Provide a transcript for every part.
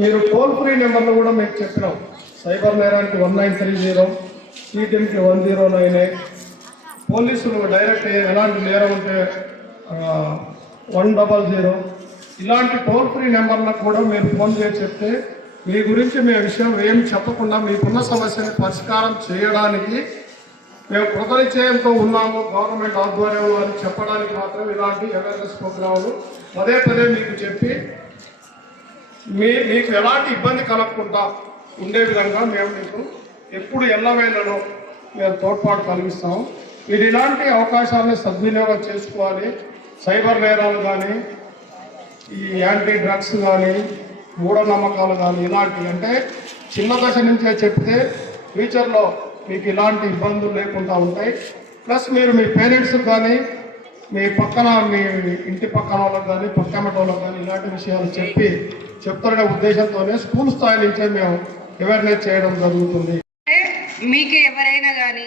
మీరు toll free నెంబర్లు కూడా మీకు చెప్పినాం. సైబర్ నేరానికి వన్ నైన్ త్రీ జీరో సీటీఎంకి వన్ జీరో నైన్ ఎయిట్. పోలీసులు డైరెక్ట్ ఎలాంటి నేరం ఉంటే వన్ డబల్ జీరో. ఇలాంటి టోల్ ఫ్రీ నెంబర్లకు కూడా మీరు ఫోన్ చేసి చెప్తే మీ గురించి మీ విషయం ఏం చెప్పకుండా మీకున్న సమస్యని పరిష్కారం చేయడానికి మేము కృతనిశ్చయంతో ఉన్నాము. గవర్నమెంట్ ఆధ్వర్యంలో అని చెప్పడానికి మాత్రం ఇలాంటి అవేర్నెస్ ప్రోగ్రాములు పదే పదే మీకు చెప్పి మీ మీకు ఎలాంటి ఇబ్బంది కలగకుండా ఉండే విధంగా మేము మీకు ఎప్పుడు ఎల్లవేళలో మేము తోడ్పాటు కలిగిస్తాము మీరు ఇలాంటి అవకాశాలను సద్వినియోగం చేసుకోవాలి. సైబర్ నేరాలు కానీ ఈ యాంటీ డ్రగ్స్ కానీ మూఢనమ్మకాలు కానీ ఇలాంటివి. అంటే చిన్న దశ నుంచే చెప్తే ఫ్యూచర్లో మీకు ఇలాంటి ఇబ్బందులు లేకుండా ఉంటాయి. ప్లస్ మీరు మీ పేరెంట్స్ కానీ మీ పక్కన మీ ఇంటి పక్కన వాళ్ళకి కానీ పక్కన వాళ్ళకి కానీ ఇలాంటి విషయాలు చెప్పి చెప్తారనే ఉద్దేశంతోనే స్కూల్ స్థాయి నుంచే మేము అవేర్నెస్ చేయడం జరుగుతుంది. మీకు ఎవరైనా కానీ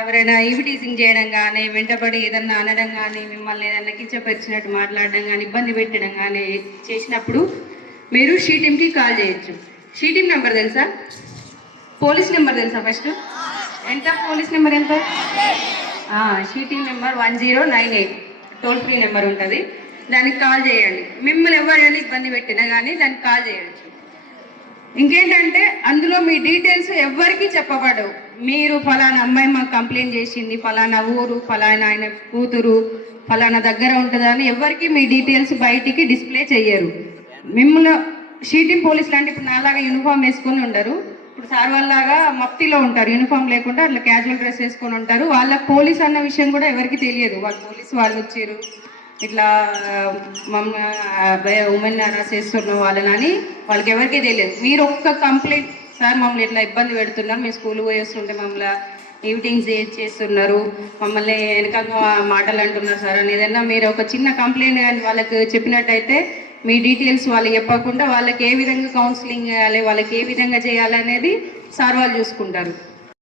ఎవరైనా ఈవిటీసింగ్ చేయడం కానీ వెంటబడి ఏదన్నా అనడం కానీ మిమ్మల్ని ఏదన్నా కించపరిచినట్టు మాట్లాడడం కానీ ఇబ్బంది పెట్టడం కానీ చేసినప్పుడు మీరు షీటింకి కాల్ చేయొచ్చు. షీటిం నెంబర్ తెలుసా? పోలీస్ నెంబర్ తెలుసా ఫస్ట్? ఎంత? పోలీస్ నెంబర్ ఎంత? She team number one zero nine eight toll free number ఉంటుంది. దానికి కాల్ చేయండి. మిమ్మల్ని ఎవరైనా ఇబ్బంది పెట్టినా కానీ దానికి కాల్ చేయొచ్చు. ఇంకేంటంటే అందులో మీ డీటెయిల్స్ ఎవ్వరికీ చెప్పబడవు. మీరు ఫలానా అమ్మాయి మాకు కంప్లైంట్ చేసింది ఫలానా ఊరు ఫలానా ఆయన కూతురు ఫలానా దగ్గర ఉంటుందని ఎవరికి మీ డీటెయిల్స్ బయటికి డిస్ప్లే చెయ్యరు. మిమ్మల్ని షీటింగ్ పోలీస్ లాంటి ఇప్పుడు నాలాగా యూనిఫామ్ వేసుకొని ఉండరు. ఇప్పుడు సార్ వాళ్ళలాగా మఫ్తీలో ఉంటారు యూనిఫామ్ లేకుండా అట్లా క్యాజువల్ డ్రెస్ వేసుకొని ఉంటారు. వాళ్ళ పోలీస్ అన్న విషయం కూడా ఎవరికి తెలియదు. వాళ్ళు పోలీస్ వాళ్ళు వచ్చారు ఇట్లా మమ్మల్ని ఉమెన్ హరాస్ చేస్తున్న వాళ్ళని అని వాళ్ళకి ఎవరికీ తెలియదు. మీరు ఒక్క కంప్లైంట్ సార్ మమ్మల్ని ఇట్లా ఇబ్బంది పెడుతున్నారు. మీ స్కూల్ పోయి వస్తుంటే మమ్మల్ని ఈవిటింగ్స్ చేస్తున్నారు. మమ్మల్ని వెనక మాటలు అంటున్నారు సార్ అని. ఏదైనా మీరు ఒక చిన్న కంప్లైంట్ కానీ వాళ్ళకి చెప్పినట్టయితే మీ డీటెయిల్స్ వాళ్ళకి చెప్పకుండా వాళ్ళకి ఏ విధంగా కౌన్సిలింగ్ చేయాలి వాళ్ళకి ఏ విధంగా చేయాలనేది సార్ వాళ్ళు చూసుకుంటారు.